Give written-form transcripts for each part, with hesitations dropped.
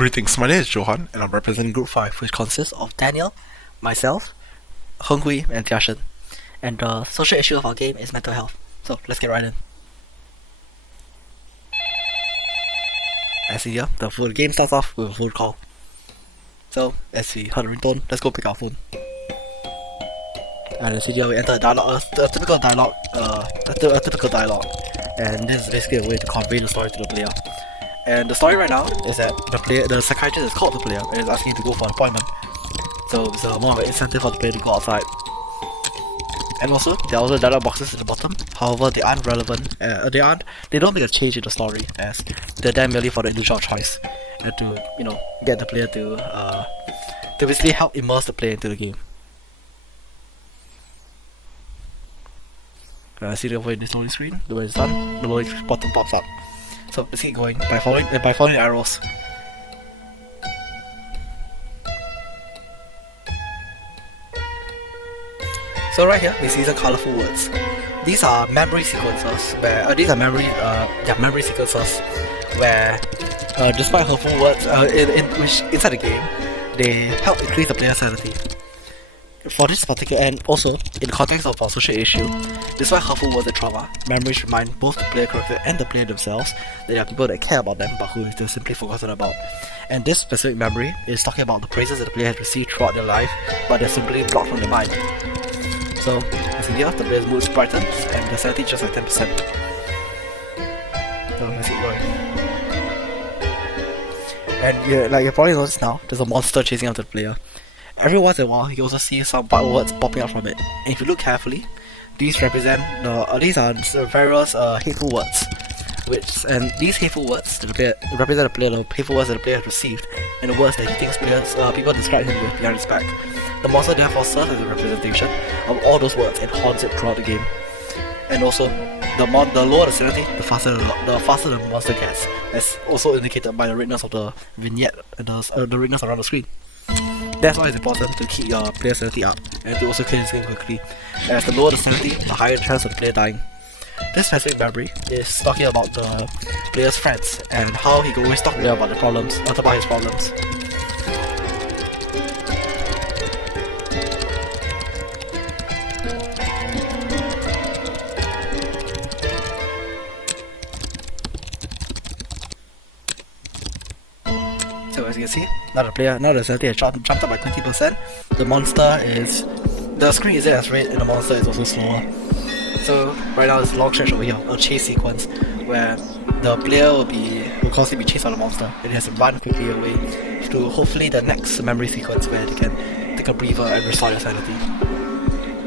Greetings, my name is Johan, and I'm representing Group 5, which consists of Daniel, myself, Heng Hui, and Tiashen. And the social issue of our game is mental health. So, let's get right in. As you see here, the game starts off with a phone call. So, as we heard the ringtone, let's go pick our phone. And as you see here, we enter a dialogue, a typical dialogue, and this is basically a way to convey the story to the player. And the story right now is that the psychiatrist has called the player and is asking him to go for an appointment. So it's more of an incentive for the player to go outside. And also, there are also dialogue boxes at the bottom. However, they aren't relevant. They don't make a change in the story, as they're there merely for the individual choice and to get the player to basically help immerse the player into the game. See the over in this loading screen, the way it's done, the loading button pops up. So let's keep going by following the arrows. So right here we see some colorful words. These are memory sequences where despite hurtful words which inside the game, they help increase the player's sanity. For this particular, and also in the context of our social issue, despite hurtful words and trauma, memories remind both the player character and the player themselves that there are people that care about them but who they're simply forgotten about. And this specific memory is talking about the praises that the player has received throughout their life, but they're simply blocked from their mind. So, as in here, the player's mood brightens and their sanity just like 10%. So let's keep going. And like you probably noticed now, there's a monster chasing after the player. Every once in a while, you can also see some bad words popping up from it. And if you look carefully, these represent these are various hateful words. And these hateful words represent the player, the hateful words that the player has received, and the words that he thinks people describe him with behind his back. The monster therefore serves as a representation of all those words and haunts it throughout the game. And also, the lower the sanity, the faster the monster gets, as also indicated by the redness of the vignette and the redness around the screen. That's why it's important to keep your player sanity up and to also clear this game quickly, as the lower the sanity, the higher the chance of the player dying. This specific memory is talking about the player's friends and how he can always talk to them about his problems. So as you can see, now the sanity has jumped up by 20%. The screen is as red and the monster is also slower. So right now there's a long stretch over here, a chase sequence where the player will constantly be chased by the monster and he has to run quickly away to hopefully the next memory sequence where they can take a breather and restore their sanity.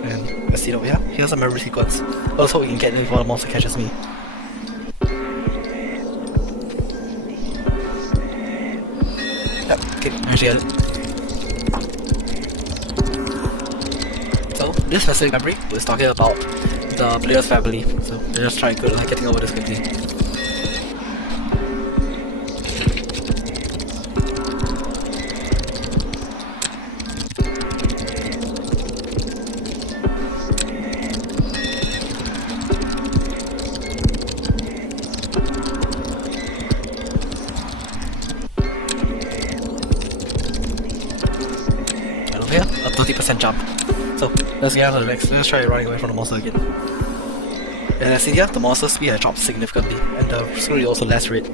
And let's see it over here. Here's a memory sequence. Let's hope we can get in before the monster catches me. Yep, okay, managed to get it. So this specific memory was talking about the player's family, so let's just try getting over this quickly. And over here, a 30% jump. So let's get on to the next. Let's try running away from the monster again. And as you see here, the monster's speed has dropped significantly, and the screen is also less red.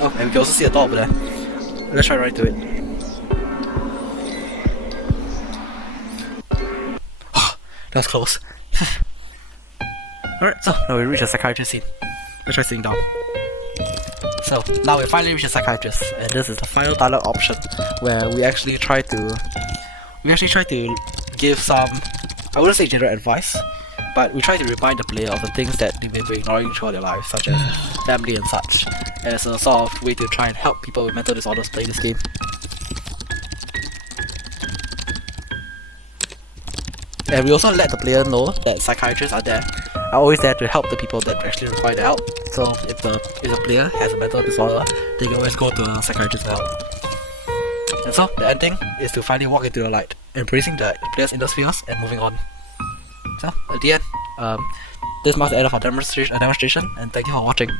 Oh, and we can also see a door over there. Let's try right to it. That was close. Alright, so now we reach the psychiatrist scene. Let's try sitting down. So now we finally reach the psychiatrist, and this is the final dialogue option, where we actually try to give some, I wouldn't say general advice, but we try to remind the player of the things that they've been ignoring throughout their lives, such as family and such, as a sort of way to try and help people with mental disorders play this game. And we also let the player know that psychiatrists are always there to help the people that actually require the help. So if the player has a mental disorder, they can always go to a psychiatrist for help. And so the ending is to finally walk into the light, embracing the player's inner spheres and moving on. So at the end, this marks the end of our demonstration, and thank you for watching.